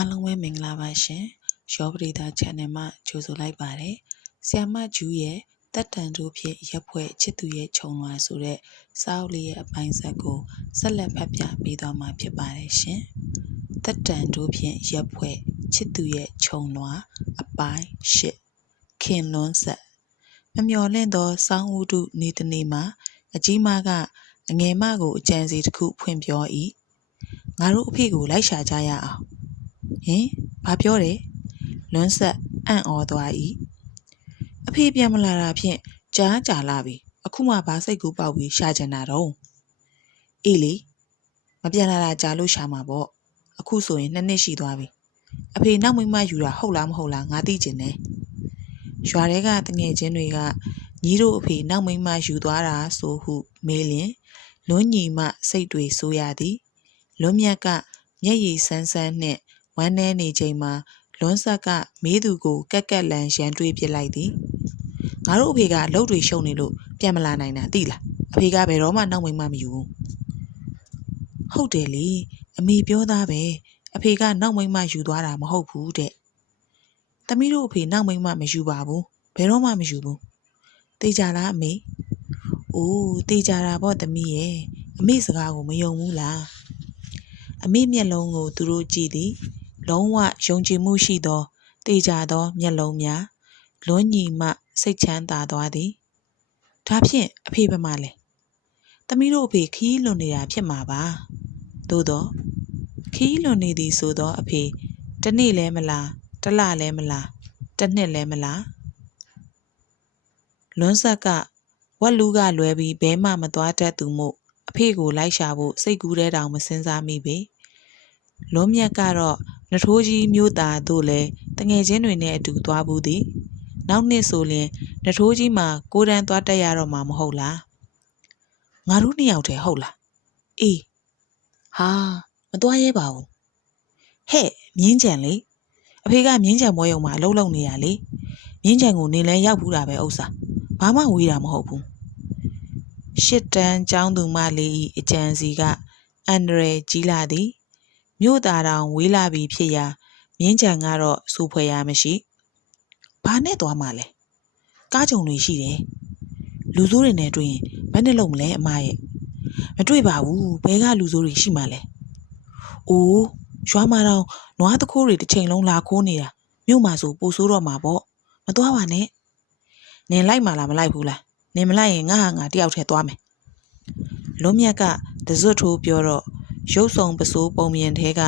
အားလုံးပဲမင်္ဂလာပါရှင်ရောပရိသ channel မှာကြိုဆိုလိုက်ပါတယ်ဆီယမဂျူးရဲ့တက်တန်တို့ဖြင့်ရက်ဖွဲ့ချစ်သူရဲ့ခြုံလွှာဆိုတဲ့စာအုပ်လေးရဲ့အပိုင်းဆက်ကိုဆက်လက်ဖတ်ပြပေးသွားမှာဖြစ်ပါတယ်ရှင်တက်တန်တို့ဖြင့်ရက်ဖွဲ့ချစ်သူရဲ့ခြုံလွှာအပိုင်း၈ခင်လွန်းဆက်မမျော်လင့်သောစောင်းဥဒုနေတနေ့မှာအကြီးမကအငယ်မကိုအကြံစီတစ်ခုဖွင့်ပြော၏ငါတို့အဖေကိုလိုက်ရှာကြရအောင် ဟင်ဘာပြောတယ်လွန်းဆက်အံ့ဩသွား၏အဖေပြန်မလာတာဖြင့်ကြားကြာလာပြီအခုမှဘာစိတ်ကူးပေါက်ပြီးရှာချင်တာတော့အေးလေမပြန်လာတာကြာလို့ရှာမှာပေါ့အခုဆိုရင်နှစ်နှစ်ရှိသွားပြီအဖေနောက်မိမယူတာဟုတ်လားမဟုတ်လားငါသိချင်တယ်ရွာထဲကတငယ်ချင်းတွေကညီတို့အဖေနောက်မိမယူသွားတာဆိုဟုမေးလျင်လွန်းညီမစိတ်တွေဆိုရသည်လွန်းမြတ်ကမျက်ရည်ဆန်းဆန်းနှင့် ဝမ်းနည်းနေချိန်မှာလွန်းဆက်ကမေးသူကိုကက်ကက်လန်ရန်တွေးပစ်လိုက်သည်ငါတို့အဖေကအလုပ်တွေရှုံနေလို့ပြန်မလာနိုင်တာသိလားအဖေကဘယ်တော့မှနောက်မိမမယူဘူးဟုတ်တယ်လေအမေပြောသားပဲအဖေကနောက်မိမယူသွားတာမဟုတ်ဘူးတဲ့သမီးတို့အဖေနောက်မိမမယူပါဘူးဘယ်တော့မှမယူဘူးတေးကြလားအမေအိုးတေးကြတာပေါ့သမီးရဲ့အမေစကားကိုမယုံဘူးလားအမေမျက်လုံးကိုသူတို့ကြည့်သည် လုံးဝယုံကြည်မှုရှိသောတေးကြသောမျက်လုံးများလွန်းညီမှစိတ်ချမ်းသာသွားသည်ဒါဖြင့်အဖေဘယ်မှာလဲသမီးတို့အဖေခီးလွန်နေတာဖြစ်မှာပါသို့တော့ခီးလွန်နေသည်ဆိုသောအဖေတစ်နေ့လဲမလားတစ်လလဲမလားတစ်နှစ်လဲမလားလွန်းဆက်ကဝက်လူကလွယ်ပြီးဘဲမှမသွားတတ်သူမို့အဖေကိုလိုက်ရှာဖို့စိတ်ကူးတဲ့တောင်မစင်စားမိပေလွန်းမြတ်ကတော့ နထိုးကြီးမျိုးသားတို့လည်းတငယ်ချင်းတွေနဲ့အတူသွားဘူးသည်နောက်နှစ်ဆိုရင်နထိုးကြီးမှာကိုတန်းသွားတက်ရတော့မှာမဟုတ်လားငါတို့နှစ်ယောက်တည်းဟုတ်လားအေးဟာမသွားရဲပါဘူးဟဲ့မြင်းကြံလေအဖေကမြင်းကြံပွဲရုံမှာအလုပ်လုပ်နေရလေမြင်းကြံကိုနေလဲရောက်ဘူးတာပဲဥစ္စာဘာမှဝေးတာမဟုတ်ဘူးရှစ်တန်းကျောင်းသူမလေးဤအကြံစီကအန်ဒရယ်ကြီးလာသည် မြို့သားတောင်ဝေးလာပြီဖြစ်ရာမြင်းကြံကတော့စူဖွယ်ရမရှိဘာနဲ့သွားမှလဲကားကြုံတွေရှိတယ်လူဆိုးတွေနဲ့တွေ့ရင်ဘယ်နဲ့လုံးမလဲအမရဲ့မတွေ့ပါဘူးဘဲကလူဆိုးတွေရှိမှလဲအိုးရွာမှာတော့နွားတခိုးတွေတစ်ချိန်လုံးလာခိုးနေတာမြို့မှာဆိုပိုဆိုးတော့မှာပေါ့မသွားပါနဲ့နင်လိုက်မှလားမလိုက်ဘူးလားနင်မလိုက်ရင်ငါဟာငါတယောက်တည်းသွားမယ်လွန်မြတ်ကတဇွတ်ထိုးပြောတော့ ရုပ်ဆောင်ပစိုးပုံမြင်ထဲက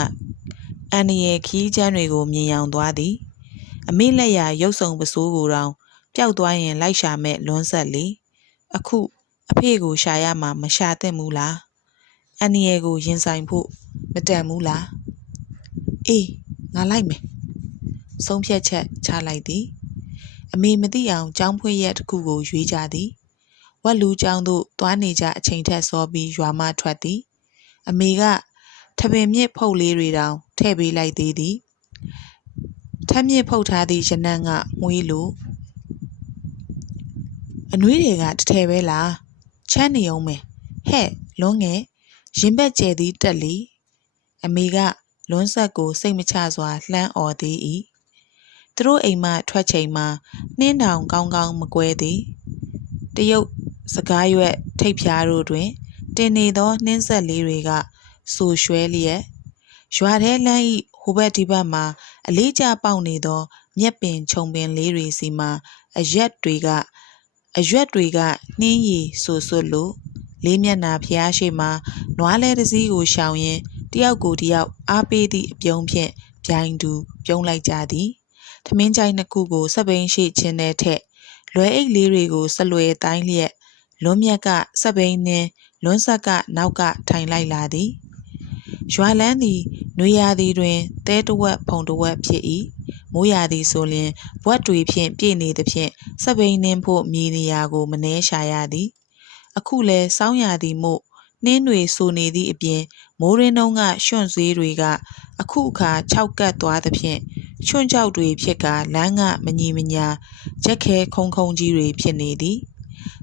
အန်ရယ်ခီးချမ်းတွေကိုမြင်ရောင်သွားသည် အမေလက်ရရုပ်ဆောင်ပစိုးကိုတောင်ပျောက်သွားရင်လိုက်ရှာမဲ့လွန်းဆက်လေအခုအဖေကိုရှာရမှာမရှာသင့်ဘူးလားအန်ရယ်ကိုရင်ဆိုင်ဖို့မတန်ဘူးလားအေးငါလိုက်မယ်ဆုံးဖြတ်ချက်ချလိုက်သည် အမေမသိအောင်ကြောင်းဖွင့်ရက်တစ်ခုကိုရွေးကြသည်ဝက်လူကျောင်းသို့သွားနေကြအချိန်ထက်စောပြီးရွာမှထွက်သည် အမေကထပင်မြစ်ဖုတ်လေးတွေတောင်ထည့်ပေးလိုက်သေးသည်ထက်မြစ်ဖုတ်ထားသည့်ရနံ့ကမွေးလိုအနှွေးတွေကတထဲပဲလားချမ်းနေအောင်မယ်ဟဲ့လွန်းငယ်ရင်ဘက်ကျဲသည်တက်လီအမေကလွန်းဆက်ကိုစိတ်မချစွာလှမ်းអော်သေး၏သူတို့အိမ်မှထွက်ချိန်မှာနှင်းတောင်ကောင်းကောင်းမကွဲသည်တရုတ်စကားရွက်ထိတ်ဖြားတို့တွင် တင်နေသောနှင်းဆက်လေးတွေကဆူရွှဲလျက်ရွာထဲလမ်းဤဟိုဘက်ဒီဘက်မှာ အလေးကျပေါက်နေသော မြက်ပင်ခြုံပင်လေးတွေစီမှာအရက်တွေကအရွက်တွေကနှင်းရီဆူဆွတ်လို့လေးမျက်နာဖျားရှိမှာနွားလဲတစ်စီးကိုရှောင်ရင်တယောက်ကိုတယောက်အားပေးသည့်အပြုံးဖြင့်ပြိုင်တူပြုံးလိုက်ကြသည်ထမင်းကြိုက်နှစ်ခုကိုစပိန်ရှိခြင်းတဲ့ထက်လွယ်အိတ်လေးတွေကိုစလွယ်တိုင်းလျက်လွန်းမြတ်ကစပိန်နှင်း လွန်းဆက်ကနောက်ကထိုင်လိုက်လာသည်ရွာလန်းသည်နွေရာသီတွင်တဲတဝက်ဖုံတဝက်ဖြစ်၏မိုးရာသီဆိုလျှင်ဘွက်တွေဖြင့်ပြည့်နေသဖြင့်စပိန်နှင်းဖို့မြေနေရာကိုမနှဲရှာရသည် အခုလဲစောင်းရာသီမို့နှင်းတွေဆိုနေသည့်အပြင်မိုးရင်းနှုံးကရွှွန့်စည်းတွေက အခုအခါခြောက်ကပ်သွားသဖြင့်ရွှွန့်ကြောက်တွေဖြစ်ကလမ်းကမညီမညာရက်ခဲခုံခုံကြီးတွေဖြစ်နေသည်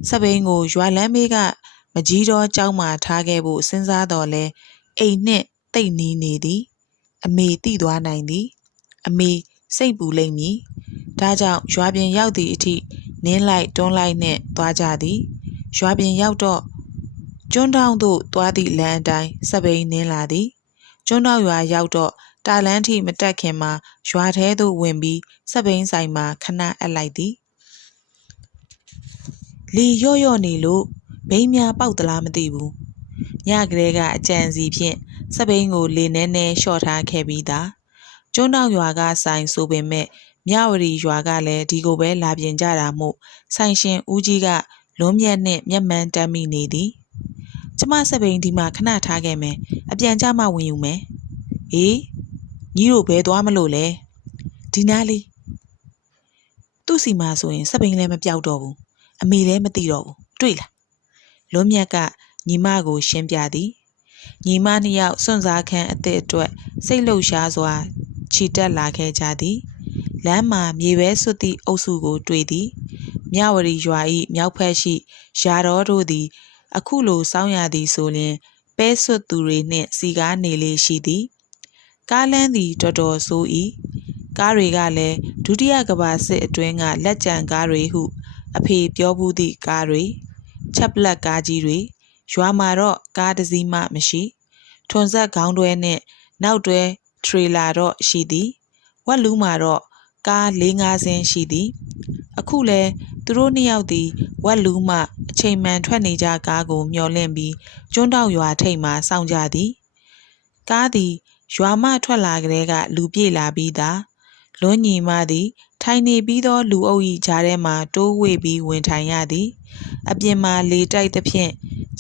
စပိန်ကိုရွာလမ်းမေးက မကြီးတော့ကြောင်းမှထားခဲ့ဖို့စဉ်းစားတော်လဲအိမ်နှင့်တိတ်နီးနေသည် အမေတိသွားနိုင်သည် အမေစိတ်ပူလိမ့်မည်ဒါကြောင့်ရွာပြင်ရောက်သည့်အထိနင်းလိုက်တွန်းလိုက်နှင့်သွားကြသည် ရွာပြင်ရောက်တော့ကျွန်းတောင်းသို့သွားသည့်လမ်းအတိုင်းစပိန်နင်းလာသည်ကျွန်းတောင်းရွာရောက်တော့တာလန်းထိမတက်ခင်မှာရွာထဲသို့ဝင်ပြီးစပိန်ဆိုင်မှာခဏအပ်လိုက်သည်လီရော့ရော့နေလို့ ဘိန်းများပေါက်သလားမသိဘူးညကလေးကအကြံစီဖြင့်စပိန်ကိုလေနဲနဲလျှော့ထားခဲ့ပြီးသားကျွန်းတောင်ရွာကဆိုင်ဆိုပေမဲ့မြဝတီရွာကလည်းဒီကိုပဲလာပြင်ကြတာမို့ဆိုင်ရှင်ဦးကြီးကလွန်မြတ်နှင့်မျက်မှန်တမ်းမိနေသည်ကျမစပိန်ဒီမှာခဏထားခဲ့မယ်အပြန်ကြမှဝင်ယူမယ်အေးညီတို့ဘယ်သွားမလို့လဲဒီနားလေးသူ့စီမှာဆိုရင်စပိန်လည်းမပြောက်တော့ဘူးအမေလည်းမသိတော့ဘူးတွေ့လား လွန်မြတ်ကညီမကို ရှင်းပြသည်ညီမနှစ်ယောက်စွန့်စားခန်းအသည့်အတွက်စိတ်လှုပ်ရှားစွာခြိတက်လာခဲ့ကြသည်လမ်းမှာမြေပဲဆွတ်သည့်အုပ်စုကို တွေ့သည်မြဝတီရွာ၏မြောက်ဖက်ရှိယာတော်တို့သည် အခုလိုစောင်းရသည်ဆိုလျှင်ပဲဆွတ်သူတွေနှင့်စီကားနေလေရှိသည်ကားလန်းသည်တော်တော်ဆိုး၏ကားတွေကလည်းဒုတိယကမ္ဘာစစ်အတွင်းကလက်ကျန်ကားတွေဟု အဖေပြောဘူးသည့်ကားတွေ ချက်ပလက်ကားကြီးတွေရွာမှာတော့ကားတစ်စီးမှမရှိထွန်ဆက်ခေါင်းတွဲနှင့်နောက်တွဲထရေလာတော့ရှိသည်ဝက်လူးမှာတော့ကား၄၅စင်းရှိသည်အခုလဲသူတို့နှစ်ယောက်သည်ဝက်လူးမှအချိန်မှန်ထွက်နေကြကားကိုမျောလင့်ပြီးကျွန်းတောက်ရွာထိပ်မှစောင့်ကြသည်ကားသည်ရွာမှထွက်လာကလေးကလူပြေလာပြီးသားလွန်းညီမသည် ထိုင်နေပြီးသောလူအုပ်၏ကြားထဲမှတိုးဝေပြီးဝင်ထိုင်ရသည်အပြင်မှာလေတိုက်သဖြင့်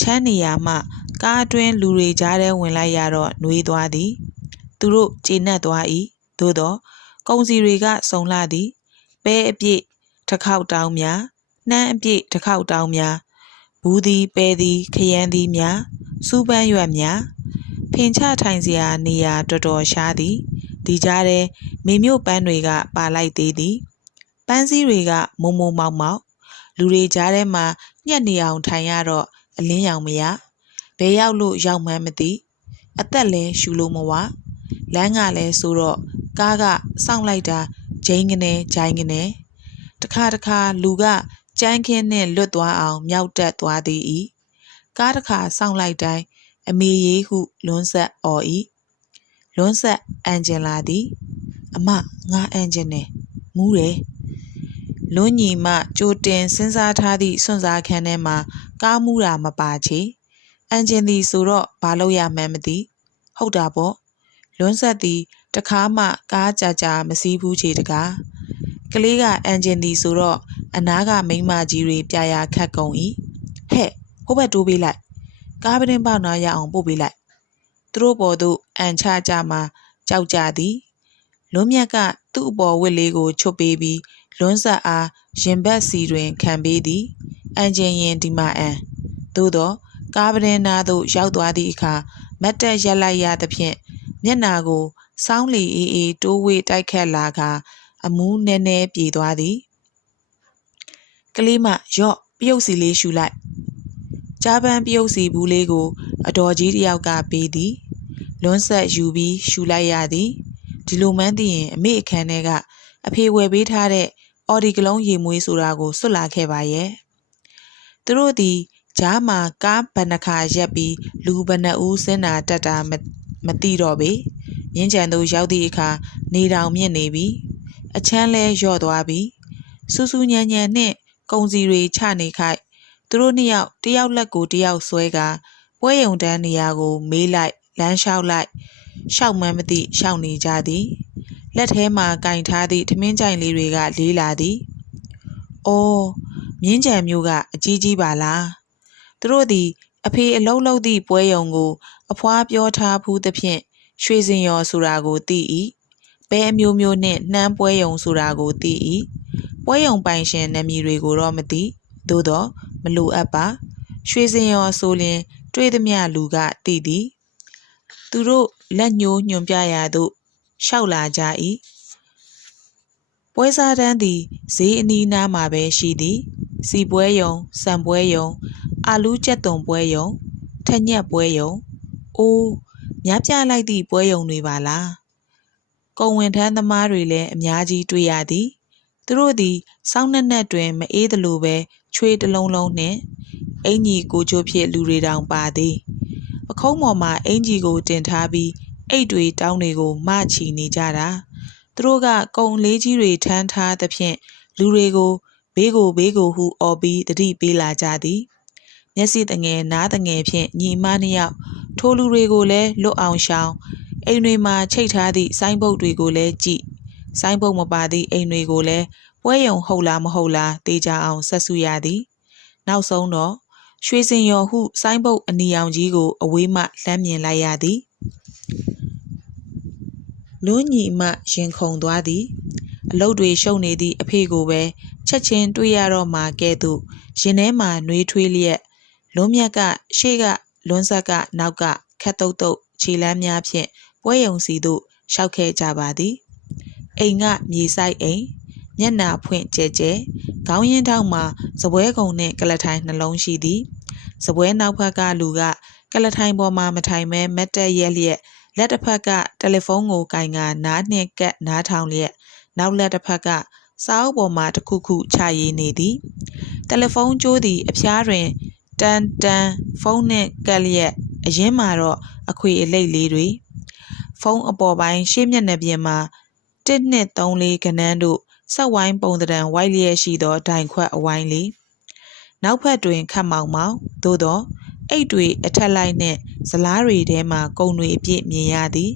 ချမ်းနေရာမှကားအတွင်းလူတွေကြားထဲဝင်လိုက်ရတော့နှွေးသွားသည် သူတို့ကျေနပ်သွား၏သို့တော့ကုံစီတွေကစုံလာသည်ပဲအပြည့်တစ်ခေါက်တောင်းများနှမ်းအပြည့်တစ်ခေါက်တောင်းများဘူးသည်ပဲသည်ခရမ်းသည်များစူးပန်းရွက်များဖင်ချထိုင်စရာနေရာတော်တော်ရှားသည် ဒီကြားထဲမေမြို့ပန်းတွေကပါလိုက်သေးသည်ပန်းစည်းတွေကမုံမုံမောက်မောက်လူတွေကြားထဲမှာညက်နေအောင်ထိုင်ရတော့အလင်းရောင်မရဘယ်ရောက်လို့ရောက်မှန်းမသိအသက်လဲရှူလို့မဝလမ်းကလည်းဆိုတော့ကားကစောင့်လိုက်တာဂျိန်းကနေဂျိုင်းကနေတခါတခါလူကကြမ်းခင်းနဲ့လွတ်သွားအောင်မြောက်တက်သွားသည်ဤကားတစ်ခါစောင့်လိုက်တိုင်းအမေရေးဟုလွန်းဆက်အော်ဤ လွန်းဆက်အန်ဂျင်လာသည်အမငါအန်ဂျင်နဲ့မူးတယ်လွန်းညီမကြိုတင်စဉ်းစားထားသည့်စွန့်စားခန်းထဲမှာကားမူးတာမပါချေအန်ဂျင်သည်ဆိုတော့ဘာလို့ရမှန်းမသိဟုတ်တာပေါ့လွန်းဆက်သည်တခါမှကားကြာကြာမစည်းဘူးချေတကားကလေးကအန်ဂျင်သည်ဆိုတော့အနားကမိန်းမကြီးတွေပြရာခတ်ကုန်၏ဟဲ့ဟိုဘက်တိုးပေးလိုက်ကားပတင်းပေါက်နာရအောင်ပို့ပေးလိုက်သူတို့ပေါ်သို့ အန်ချကြမှာကြောက်ကြသည်လွန်းမြတ်ကသူ့အပေါ်ဝစ်လေးကိုချွတ်ပေးပြီးလွန်းဆက်အားရင်ဘတ်စီတွင်ခံပေးသည်အန်ဂျင်ရင်ဒီမာအန်သို့သောကားပတင်းနာသို့ရောက်သွားသည့်အခါမတ်တက်ရက်လိုက်ရသဖြင့်မျက်နာကိုစောင်းလီအေးအေးတိုးဝေးတိုက်ခတ်လာကအမူးနည်းနည်းပြေသွားသည်ကလေးမရော့ပြုတ်စီလေးရှူလိုက်ကြားပန်းပြုတ်စီဘူးလေးကို အတော်ကြီးတယောက်ကပေးသည် လွန်းဆက်ယူပြီးရှူလိုက်ရသည်ဒီလိုမှန်းသိရင်အမေအခန်းထဲကအဖေဝယ်ပေးထားတဲ့အော်ဒီကလုံးရေမွေးဆိုတာကိုစွတ်လာခဲ့ပါရဲ့သူတို့သည်ကြားမှာကားဘဏ္ဍခါရက်ပြီးလူဘဏ္ဍဦးစင်းတာတက်တာမသိတော့ပေမြင်းကြံသို့ရောက်သည့်အခါနေတောင်မြင့်နေပြီအချမ်းလဲလျော့သွားပြီစူးစူးညံညံနှင့်ကုံစီတွေချနေခိုက်သူတို့နှစ်ယောက်တယောက်လက်ကိုတယောက်ဆွဲကာပွဲယုံတန်းနေရာကိုမေးလိုက် လမ်းလျှောက်လိုက်ရှောက်မှန်းမသိရှောက်နေကြသည်လက်ထဲမှာကင်ထားသည့်ထမင်းကြိုင်လေးတွေကလေးလာသည်။အော်မြင်းကြံမျိုးကအကြီးကြီးပါလား။သူတို့သည်အဖေအလုံးလုံးသည့်ပွဲယုံကို အဖွားပြောထားဖူးသဖြင့်ရွှေစင်ရော်ဆိုတာကိုသိ၏။ဘဲအမျိုးမျိုးနှင့်နှမ်းပွဲယုံဆိုတာကိုသိ၏။ပွဲယုံပိုင်ရှင်နာမည်တွေကိုတော့မသိ။သို့တော့မလိုအပ်ပါ။ရွှေစင်ရော်ဆိုလျင် တွေ့သမျှလူကသိသည်။ သူတို့လက်ညှိုးညွှန်ပြရာသို့လျှောက်လာကြ၏ပွဲစားတန်းသည်ဈေးအနီးနားမှာပဲရှိသည်စီပွဲယုံစံပွဲယုံအာလူးကျက်သွန်ပွဲယုံထညက်ပွဲယုံအိုးများပြလိုက်သည့်ပွဲယုံတွေပါလားကုန်ဝင်ထမ်းသမားတွေလည်းအများကြီးတွေ့ရသည်သူတို့သည်စောင်းနှက်နှက်တွင်မအေးသလိုပဲချွေးတစ်လုံးလုံးနှင့်အင်ကြီးကိုချိုးဖြစ်လူတွေတောင်ပါသည် ပခုံးပေါ်မှာအင်ကြီးကိုတင်ထားပြီးအိတ်တွေတောင်းတွေကိုမချီနေကြတာသူတို့ကကုံလေးကြီးတွေထမ်းထားသဖြင့်လူတွေကိုဘေးကိုဘေးကိုဟုအော်ပြီးတတိပေးလာကြသည်မျက်စိတငယ်နားတငယ်ဖြင့်ညီမနှစ်ယောက်ထိုလူတွေကိုလည်းလွတ်အောင်ရှောင်အိမ်တွေမှာချိတ်ထားသည့်ဆိုင်းဘုတ်တွေကိုလည်းကြည့်ဆိုင်းဘုတ်မပါသည့်အိမ်တွေကိုလည်းပွဲယုံဟုတ်လားမဟုတ်လားတေးကြအောင်ဆက်စုရသည် နောက်ဆုံးတော့ ရွှေစင်ရော်ဟုဆိုင်းဘုတ်အနီရောင်ကြီးကို အဝေးမှလှမ်းမြင်လိုက်ရသည်လွန်းညီမှရင်ခုန်သွားသည်အလုတ်တွေရှုပ်နေသည့်အဖေကိုပဲချက်ချင်းတွေ့ရတော့မှကဲ့သို့ရင်ထဲမှာနှွေးထွေးလျက်လွန်းမြတ်ကရှေ့ကလွန်းဆက်ကနောက်ကခက်တုတ်တုတ်ခြေလမ်းများဖြင့်ပွဲယုံစီသို့ရှောက်ခဲ့ကြပါသည်အိမ်ကမြေဆိုင်အိမ် မျက်နာဖွင့်ကျဲကျဲခေါင်းရင်းထောက်မှာစပွဲကုံနှင့်ကလထိုင်နှလုံးရှိသည်စပွဲနောက်ဘက်ကလူကကလထိုင်ပေါ်မှာမထိုင်မဲမက်တက်ရက်လျက်လက်တစ်ဖက်ကတယ်လီဖုန်းကိုကင်ကနားနှင့်ကပ်နားထောင်လျက်နောက်လက်တစ်ဖက်ကစာအုပ်ပေါ်မှာတစ်ခုခုချရေးနေသည်တယ်လီဖုန်းကြိုးသည်အဖျားတွင်တန်တန်ဖုန်းနှင့်ကပ်လျက်အရင်မှာတော့အခွေအလိတ်လေးတွေဖုန်းအပေါ်ပိုင်းရှေ့မျက်နှာပြင်မှာ1နှစ်3လေးကနန်းတို့ ဆက်ဝိုင်းပုံတံဝိုက်လျက်ရှိသောဒိုင်ခွက်အဝိုင်းလေးနောက်ဖက်တွင်ခတ်မောင်မောင်သို့သောအိတ်တွေအထက်လိုက်နှင့်ဇလားတွေထဲမှကုံတွေအပြည့်မြင်ရသည်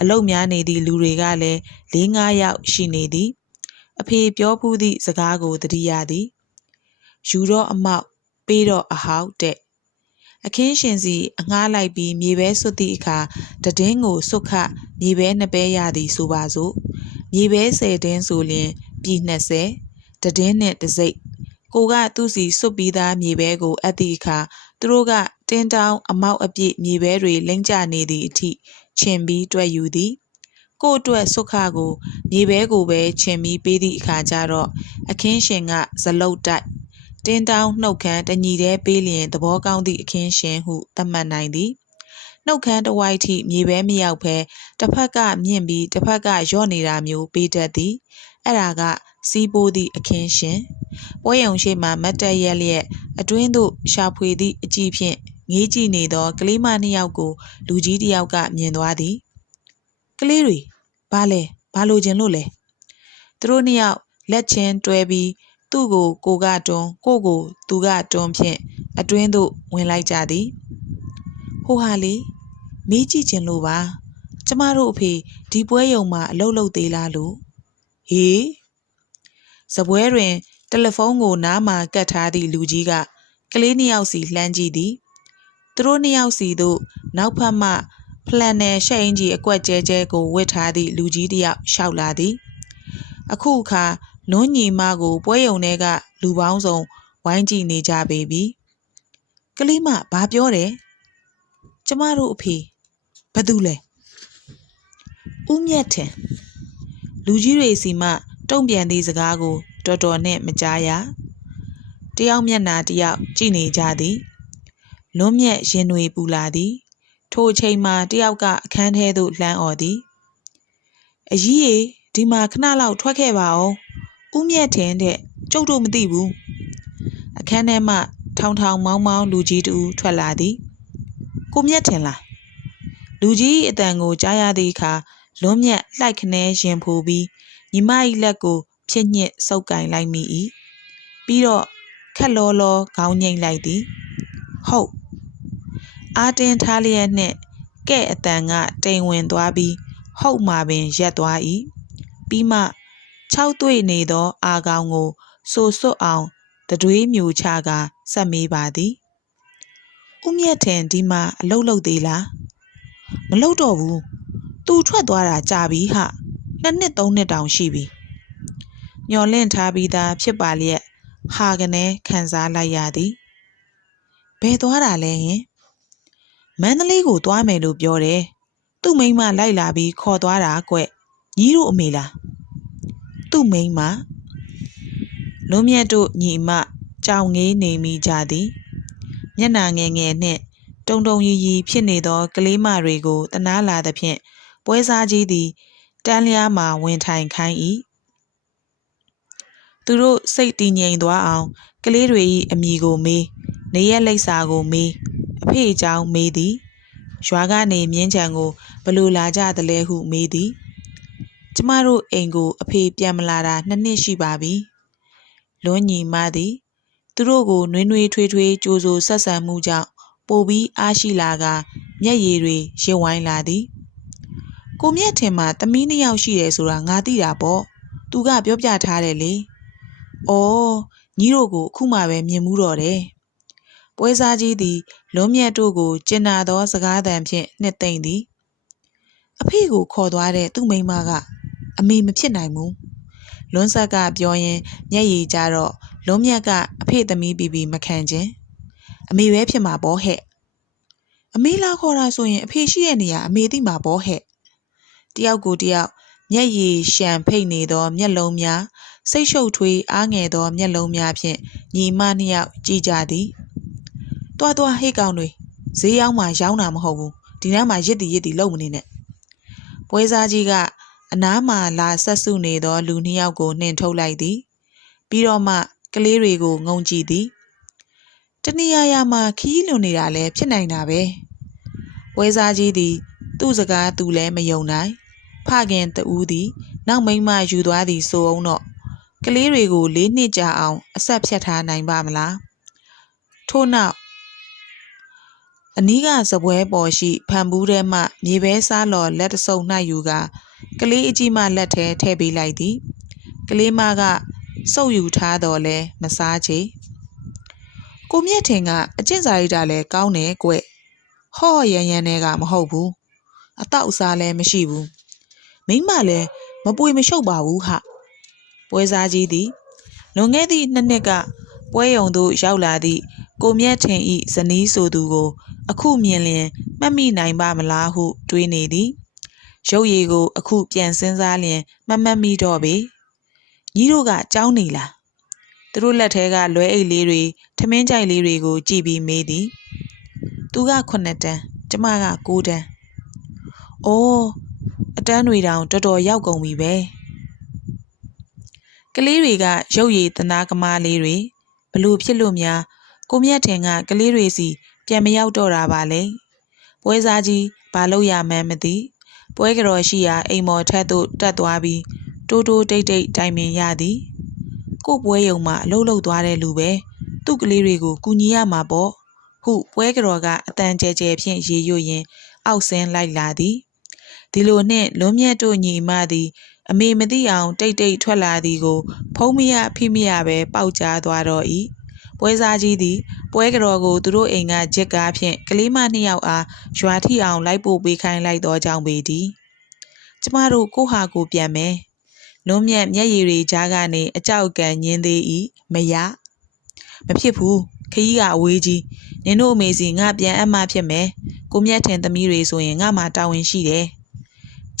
အလုတ်များနေသည့်လူတွေကလည်း၄၅ယောက်ရှိနေသည် အဖေပြောဖူးသည့်စကားကိုသတိရသည်ယူတော့အမောက်ပေးတော့အဟောက်တဲ့အခင်းရှင်စီအငှားလိုက်ပြီးမြေပဲဆွတ်သည့်အခါတည်င်းကိုဆွတ်ခမြေပဲနှစ်ပဲရသည်ဆိုပါစို့မြေပဲ၁၀တင်းဆိုလျင် ပြည်20တည်င်းနဲ့တစ်စိတ်ကိုကသူ့စီဆွတ်ပြီးသားမြေပဲကိုအပ်သည့်အခါသူတို့ကတင်းတောင်းအမောက်အပြည့်မြေပဲတွေလိမ့်ကျနေသည့်အထိချင်ပြီးတွက်ယူသည်ကို့အတွက်ဆုခကိုမြေပဲကိုပဲချင်ပြီးပေးသည့်အခါကျတော့အခင်းရှင်ကဇလုတ်တိုက်တင်းတောင်းနှုတ်ခမ်းတညီတဲ့ပေးလျင်သဘောကောင်းသည့်အခင်းရှင်ဟုသတ်မှတ်နိုင်သည်နှုတ်ခမ်းတစ်ဝိုက်ထိမြေပဲမရောက်ဘဲတစ်ဖက်ကမြင့်ပြီးတစ်ဖက်ကယော့နေတာမျိုးပေးတတ်သည် အဲ့ဒါကစီးပိုးသည့်အခင်းရှင်ပွဲယုံရှိမှမတ်တက်ရက်လျက်အတွင်းသို့ရှာဖွေသည့်အကြည့်ဖြင့်ငေးကြည့်နေသောကလေးမနှစ်ယောက်ကို လူကြီးတစ်ယောက်ကမြင်သွားသည်ကလေးတွေဘာလဲဘာလိုချင်လို့လဲသူတို့နှစ်ယောက်လက်ချင်းတွဲပြီးသူ့ကိုကိုကတွန်းကိုကိုသူကတွန်းဖြင့်အတွင်းသို့ဝင်လိုက်ကြသည်ဟိုဟာလေမေးကြည့်ချင်လို့ပါကျမတို့အဖေဒီပွဲယုံမှာအလုပ်လုပ်သေးလားလို့ ဟေးစပွဲတွင်တယ်လီဖုန်းကိုနားမှာကတ်ထားသည့်လူကြီးကကလေးနှစ်ယောက်စီလှမ်းကြည့်သည်သူတို့နှစ်ယောက်စီသို့နောက်ဖက်မှဖလန်နယ်ရှက်အင်ကြီးအကွက်ကျဲကျဲကိုဝတ်ထားသည့်လူကြီးတစ်ယောက်ရှောက်လာသည် အခုအခါနွန်းညီမကို ပွဲယုံထဲကလူပေါင်းစုံဝိုင်းကြည့်နေကြပေပြီကလေးမဘာပြောတယ်ကျမတို့အဖေဘသူလဲဦးမြတ်ထင် လူကြီးတွေစီမှတုံ့ပြန်သည့်စကားကိုတော်တော်နဲ့မကြားရတယောက်မျက်နာတယောက်ကြည့်နေကြသည်လွန်းမြက်ရင်တွေပူလာသည် ထိုအချိန်မှာတယောက်ကအခန်းထဲသို့လှမ်းអော်သည်အကြီးရေဒီမှာခဏလောက်ထွက်ခဲ့ပါအောင်ဦးမြတ်ထင်တဲ့ကျုပ်တို့မသိဘူးအခန်းထဲမှထောင်ထောင်မောင်းမောင်းလူကြီးတူထွက်လာသည်ကိုမြတ်ထင်လားလူကြီးအတန်ကိုကြားရသည့်အခါ လွန်းမြတ်လှိုက်ခနဲရင်ဖူပြီးညီမ၏လက်ကိုဖြစ်ညစ်စုပ်ကင်လိုက်မိ၏ပြီးတော့ခက်လောလောခေါင်းငိမ့်လိုက်သည်ဟုတ်အာတင်းထားလျက်နှင့်ကဲ့အတန်ကတိမ်ဝင်သွားပြီးဟုတ်မှပင်ရက်သွား၏ပြီးမှ၆တွေ့နေသောအာကောင်ကိုဆိုစွတ်အောင်တတွေးမြူချကဆက်မေးပါသည်ဥမြတ်ထင်ဒီမှာအလုတ်လုတ်သေးလားမလုတ်တော့ဘူး သူထွက်သွားတာကြာပြီဟနှစ်နှစ်သုံးနှစ်တောင်ရှိပြီညော်လင့်ထားပြီးသားဖြစ်ပါလျက်ဟာကနေခံစားလိုက်ရသည်ဘယ်သွားတာလဲဟင်မန္တလေးကိုသွားမယ်လို့ပြောတယ်သူ့မိန်းမလိုက်လာပြီးခေါ်သွားတာကွညီတို့အမေလားသူ့မိန်းမလွန်မြတ်တို့ညီမကြောင်ငေးနေမိကြသည်မျက်နာငယ်ငယ်နှင့်တုံတုံရီရီဖြစ်နေသောကလေးမတွေကိုတနာလာသဖြင့် ပွဲစားကြီးသည်တန်းလျားမှာဝင်ထိုင်ခိုင်း၏သူတို့စိတ်တည်ငြိမ်သွားအောင်ကလေးတွေ၏အမိကိုမေးနေရက်လိပ်စာကိုမေးအဖေအကြောင်းမေးသည်ရွာကနေမြင်းချံကိုဘလို့လာကြသလဲဟုမေးသည်ကျမတို့အိမ်ကိုအဖေပြန်မလာတာနှစ်နှစ်ရှိပါပြီလွန်းညီမသည်သူတို့ကိုနှွေးနှွေးထွေးထွေးကြိုးဆိုဆက်ဆံမှုကြောင့်ပိုပြီးအားရှိလာကမျက်ရည်တွေရစ်ဝိုင်းလာသည် ကိုမြတ်ထင်မှာသမီးနှစ်ယောက်ရှိတယ်ဆိုတာငါသိတာပေါ့သူကပြောပြထားတယ်လေ။အော်ညီတို့ကိုအခုမှပဲမြင်မှုတော့တယ်။ပွဲစားကြီးသည်လွန်မြတ်တို့ကိုကျင်နာသောစကားသံဖြင့်နှစ်သိမ့်သည်။အဖေကိုခေါ်သွားတဲ့သူ့မိန်းမကအမေမဖြစ်နိုင်ဘူး။လွန်းဆက်ကပြောရင်မျက်ရည်ကြတော့လွန်မြတ်ကအဖေသမီးပြီးပြီးမခံခြင်း။အမေပဲဖြစ်မှာပေါ့ဟဲ့။အမေလာခေါ်တာဆိုရင်အဖေရှိတဲ့နေရာအမေသိမှာပေါ့ဟဲ့။ တယောက်ကိုတယောက်မျက်ရည်ရှံဖိတ်နေသောမျက်လုံးများစိတ်ရှုပ်ထွေးအားငယ်သောမျက်လုံးများဖြင့်ညီမနှစ်ယောက်ကြည့်ကြသည်။တွားတွားဟိတ်ကောင်တွေဈေးရောက်မှရောင်းတာမဟုတ်ဘူး။ဒီနားမှာရစ်တီရစ်တီလုံမနေနဲ့။ပွဲစားကြီးကအနားမှာလာဆက်စုနေသောလူနှစ်ယောက်ကိုနှင်ထုတ်လိုက်သည်။ပြီးတော့မှကလေးတွေကိုငုံကြည့်သည်။တနည်းအားရမှခီးလွန်နေတာလည်းဖြစ်နိုင်တာပဲ။ပွဲစားကြီးသည်သူ့စကားသူလည်းမယုံနိုင်။ ဖခင်တူးသည် နောက်မိန်းမယူသွားသည်ဆိုအောင်တော့ကလေးတွေကိုလေးနှစ်ကြာအောင် အဆက်ဖြတ်ထားနိုင်ပါမလားထို့နောက်အနီးကစပွဲပေါ်ရှိဖန်ဘူးထဲမှမြေပဲစားလော်လက်တဆုပ်နှိုက်ယူကကလေးအကြီးမလက်ထဲထည့်ပေးလိုက်သည်ကလေးမကစုပ်ယူထားတော့လဲမစားချေကိုမြတ်ထင်ကအကျင့်စာရိတာလဲကောင်းတယ်ကွဟော့ရန်ရန်တွေကမဟုတ်ဘူးအတော့အစားလည်းမရှိဘူး မိမလည်းမပွေမရှုပ်ပါဘူးဟာပွဲစားကြီးသည်လွန်ခဲ့သည့်နှစ်နှစ်ကပွဲရုံသို့ရောက်လာသည့်ကိုမြတ်ထင်ဤဇနီးဆိုသူကို အခုမြင်လျင်မှတ်မိနိုင်ပါမလားဟု တွေးနေသည်ရုပ်ရည်ကိုအခုပြန်စင်းစားလျင်မမှတ်မိတော့ပေညီတို့ကကြောင်းနေလားသူတို့လက်ထဲကလွဲအိတ်လေးတွေထမင်းကြိုက်လေးတွေကိုကြည့်ပြီးမေးသည်သူက9တန်းကျမက9တန်းအိုး အတန်းတွေတောင်တော်တော်ရောက်ကုန်ပြီပဲကလေးတွေကရုပ်ရည်တနာကမားလေးတွေဘလို့ဖြစ်လို့များကိုမြတ်ထင်ကကလေးတွေစီပြန်မရောက်တော့တာပါလေပွဲစားကြီးဘာလို့ရမှန်းမသိပွဲကြော်ရှိရာအိမ်မော်ထက်သို့တက်သွားပြီးတိုးတိုးတိတ်တိတ်တိုင်ပင်ရသည်ကိုပွဲယုံမှာအလုံးလုံးသွားတဲ့လူပဲသူ့ကလေးတွေကိုကူညီရမှာပေါ့ဟုပွဲကြော်ကအတန်ကျဲကျဲဖြင့်ရေရွရင်အောက်ဆင်းလိုက်လာသည် ဒီလိုနှင့်လွန်မြတ်တို့ညီမသည် အမေမသိအောင် တိတ်တိတ်ထွက်လာသည်ကို ဖုံးမရဖိမရပဲပေါက်ကြားသွားတော့၏ပွဲစားကြီးသည် ပွဲကြော်ကိုသူတို့အိမ်ကဂျက်ကားဖြင့်ကလေးမနှစ်ယောက်အားရွာထိအောင်လိုက်ပို့ပေးခိုင်းလိုက်သောကြောင့်ပေသည် ကျမတို့ကိုဟာကိုပြန်မယ်လွန်မြတ်မျက်ရည်တွေကြားကနေအကြောက်ကန်ညင်းသေး၏မရမဖြစ်ဘူးခကြီးကအဝေးကြီးနင်တို့အမေစီငါပြန်အမှဖြစ်မယ်ကိုမြတ်ထင်သမီးတွေဆိုရင်ငါမှတာဝန်ရှိတယ်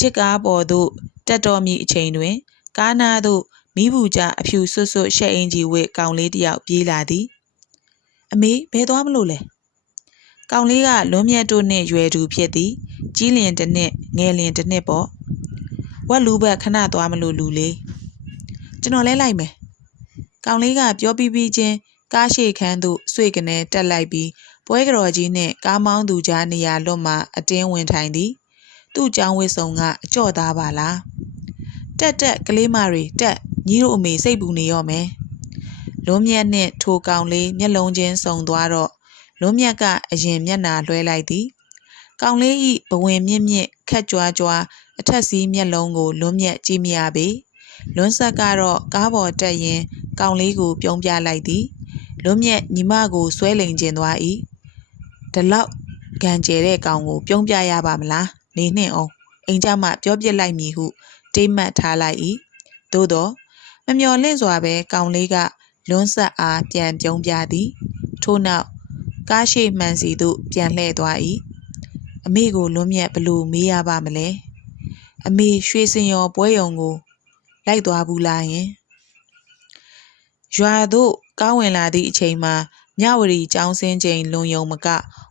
ချစ်ကားပေါ်သို့တက်တော်မီအချိန်တွင် ကားနာသို့မိဘူးကြအဖြူဆွတ်ဆွတ်ရှက်အင်ကြီးဝစ်ကောင်လေးတယောက်ပြေးလာသည်အမေဘဲသွားမလို့လဲကောင်လေးကလွန်မြတ်တို့နှင့်ရွယ်သူဖြစ်သည်ကြီးလျင်တစ်နှစ်ငယ်လျင်တစ်နှစ်ပေါ့ဝက်လူဘက်ခဏသွားမလို့လူလေးကျွန်တော်လဲလိုက်မယ်ကောင်လေးကပြောပြီးပြီးချင်းကားရှိခန်းသို့ဆွေကနေတက်လိုက်ပြီးပွဲကြော်ကြီးနှင့်ကားမောင်းသူကြားနေရာလွတ်မှအတင်းဝင်ထိုင်သည် သူ့ကြောင်းဝစ်စုံကအကြော့သားပါလားတက်တက်ကလေးမတွေတက်ညီတို့အမေစိတ်ပူနေရော့မယ်လွန်းမြတ်နှင့်ထိုကောင်လေးမျက်လုံးချင်းစုံသွားတော့လွန်းမြတ်ကအရင်မျက်နာလွှဲလိုက်သည်ကောင်လေးဤဘဝင်မြင့်မြင့်ခက်ကြွားကြွားအထက်စီးမျက်လုံးကိုလွန်းမြတ်ကြည့်မရပေလွန်းဆက်ကတော့ကားပေါ်တက်ရင် ကောင်လေးကို ပြုံးပြလိုက်သည်လွန်းမြတ်ညီမကိုဆွဲလိန်ကျင်သွား၏ဒီလောက်ဂန်ကျဲတဲ့ကောင်ကို ပြုံးပြရပါမလား နေနှင့်အောင်အိမ်ကြမှပြောပြစ်လိုက်မည်ဟုတိတ်မှတ်ထားလိုက်၏သို့တော့မမျော်လင့်စွာပဲကောင်လေးကလွန်းဆက်အားပြန်ပြုံးပြသည်ထို့နောက်ကားရှိမှန်စီသို့ပြန်လှည့်သွား၏အမေကိုလွန်းမြတ်ဘလို့မေးရပါမလဲအမေရွှေစင်ရောပွဲယုံကို လိုက်သွားဘူးလားယင်ရွာသို့ကားဝင်လာသည့်အချိန်မှာမြဝတီကျောင်းစင်းချိန်လွန်ယုံမက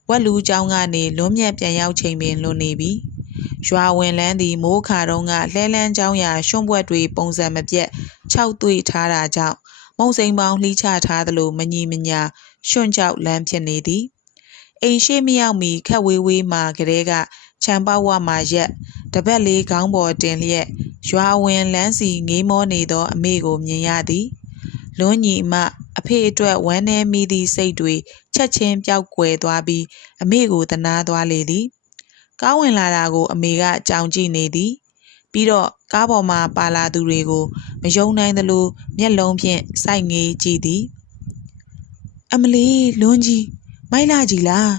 ဝက်လူကျောင်းကနေလွန်းမြတ်ပြန်ရောက်ချိန်ပင်လွန်နေပြီ ရွာဝင်လန်းသည်မိုးခါတုံးကလှဲလန်းကြောင်းရာရွှွန့်ပွက်တွေပုံစံမပြတ်ခြောက်သွေ့ထားတာကြောင့်မုံစိန်ပေါင်းလှီးချထားသလိုမညီမညာရွှွန့်ကြောက်လန်းဖြစ်နေသည်အိမ်ရှိမရောက်မီခက်ဝေးဝေးမှကလေးကခြံပေါက်ဝမှရက်တပတ်လေးခေါင်းပေါ်တင်လျက်ရွာဝင်လန်းစီငေးမောနေသောအမေကိုမြင်ရသည်လွန်းညီမအဖေအတွက်ဝမ်းနည်းမိသည့်စိတ်တွေချက်ချင်းပျောက်ကွယ်သွားပြီးအမေကိုတနာသွားလေသည် ကားဝင်လာတာကို အမေကကြောင်ကြည့်နေသည် ပြီးတော့ကားပေါ်မှာပါလာသူတွေကို မယုံနိုင်သလိုမျက်လုံးဖြင့်စိုက်ငေးကြည့်သည်အမလီလွန်းကြီးမိုက်လာကြီးလား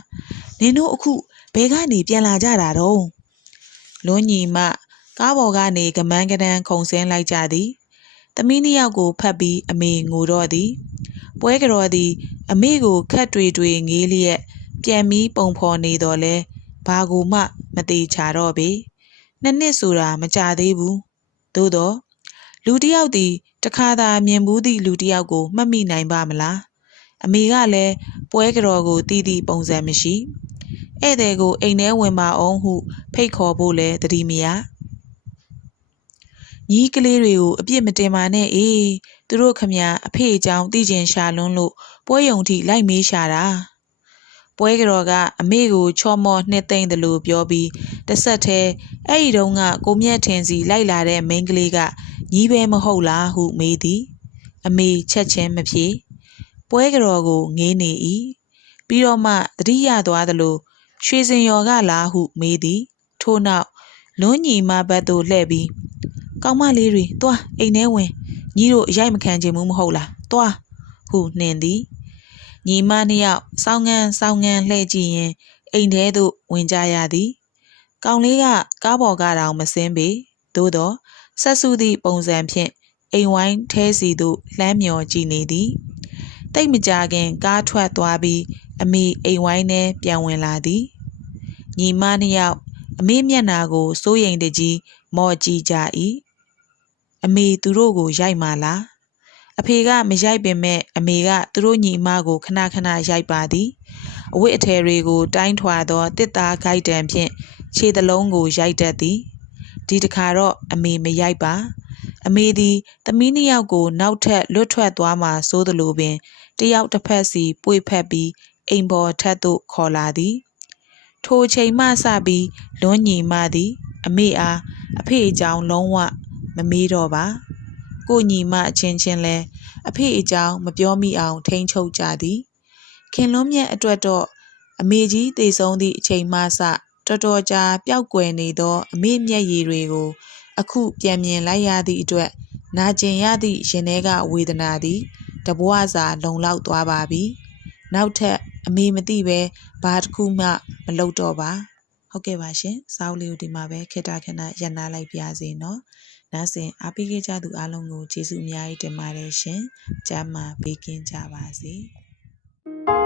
နင်တို့အခုဘဲကနေပြန်လာကြတာတော့လွန်းညီမကားပေါ်ကနေကမန်းကတန်းခုံဆင်းလိုက်ကြသည်သမီးနှစ်ယောက်ကိုဖတ်ပြီးအမေငိုတော့သည် ပွဲကြော်သည် အမေကိုခက်တွေတွေငေးလျက် ပြန်ပြီးပုံဖော်နေတော်လဲ ဘာကိုမှမသေးချာတော့ပေနှစ်နှစ်ဆိုတာမကြသေးဘူးသို့တော့လူတစ်ယောက်သည်တခါသာမြင်ဘူးသည့်လူတစ်ယောက်ကိုမှတ်မိနိုင်ပါမလားအမေကလည်းပွဲကြော်ကိုတီးသည့်ပုံစံမရှိဧည့်သည်ကိုအိမ်ထဲဝင်ပါအောင်ဟု ဖိတ်ခေါ်ဖို့လဲတတိမယညီးကလေးတွေကိုအပြစ်မတင်ပါနဲ့အေးသူတို့ခမညာအဖေအကြောင်းသိကျင်ရှာလွန်းလို့ပွဲယုံထိလိုက်မေးရှာတာ ပွဲကြော်ကအမေကိုချော့မော့နှစ်သိမ့်တယ်လို့ပြောပြီးတစ်ဆက်တည်းအဲ့ဒီတုန်းကကိုမြတ်ထင်စီလိုက်လာတဲ့မိန်းကလေးကညီးပဲမဟုတ်လားဟုမေးသည်အမေချက်ချင်းမဖြေပွဲကြော်ကိုငေးနေ၏ပြီးတော့မှသတိရသွားသလိုရွှေစင်ရော်ကလားဟုမေးသည်ထို့နောက်လွန်းညီမဘက်သို့လှည့်ပြီးကောင်းမလေးတွေသွားအိမ်ထဲဝင်ညီတို့အရိုက်မခံချင်ဘူးမဟုတ်လားသွားဟုနှင်သည် ညီမနှစ်ယောက်စောင်းငန်းစောင်းငန်းလှည့်ကြည့်ရင်အိမ်ထဲသို့ဝင်ကြရသည်ကောင်လေးကကားပေါ်ကတောင်မစင်းပေသို့တော့ဆက်စုသည့်ပုံစံဖြင့်အိမ်ဝိုင်းထဲစီသို့လှမ်းမြော်ကြည့်နေသည်တိတ်မကြခင်ကားထွက်သွားပြီးအမေအိမ်ဝိုင်းထဲပြန်ဝင်လာသည်ညီမနှစ်ယောက်အမေမျက်နာကိုစိုးရိမ်တကြီးမော်ကြည့်ကြ၏အမေသူတို့ကိုရိုက်မှလား အဖေကမရိုက်ပင်မဲ့အမေကသူတို့ညီမကိုခဏခဏရိုက်ပါသည်အဝတ်အထည်တွေကိုတိုင်းထွာသောတစ်သားဂိုက်တံဖြင့်ခြေသလုံးကိုရိုက်တတ်သည်ဒီတခါတော့အမေမရိုက်ပါအမေသည်သမီးနှစ်ယောက်ကိုနောက်ထပ်လွတ်ထွက်သွားမှစိုးသလိုပင်တယောက်တစ်ဖက်စီပွေဖက်ပြီးအိမ်ပေါ်ထက်သို့ခေါ်လာသည် ထိုချိန်မှစပြီးလွန်းညီမသည် အမေအားအဖေအကြောင်းလုံးဝမမေးတော့ပါ ကိုညီမအချင်းချင်းလဲအဖေအကြောင်းမပြောမိအောင်ထိန်းချုပ်ကြသည်ခင်လွန်းမြတ်အတွက်တော့အမေကြီးတည်ဆုံးသည့်အချိန်မှစတော်တော်ကြာပျောက်ကွယ်နေသောအမေမျက်ရည်တွေကို အခုပြန်မြင်လိုက်ရသည့်အတွက်နာကျင်ရသည့်ရင်ထဲကဝေဒနာသည်တဘွားစာလုံလောက်သွားပါပြီနောက်ထပ်အမေမသိပဲဘာတစ်ခုမှမလုပ်တော့ပါဟုတ်ကဲ့ပါရှင်စာအုပ်လေးကိုဒီမှာပဲခေတ္တခဏရပ်နားလိုက်ပါစေနော် နားဆင်အားပေးခဲ့ကြသူအားလုံးကိုကျေးဇူးအများကြီးတင်ပါတယ်ရှင်။ကျမ်းမာပေးကင်းကြပါစေ။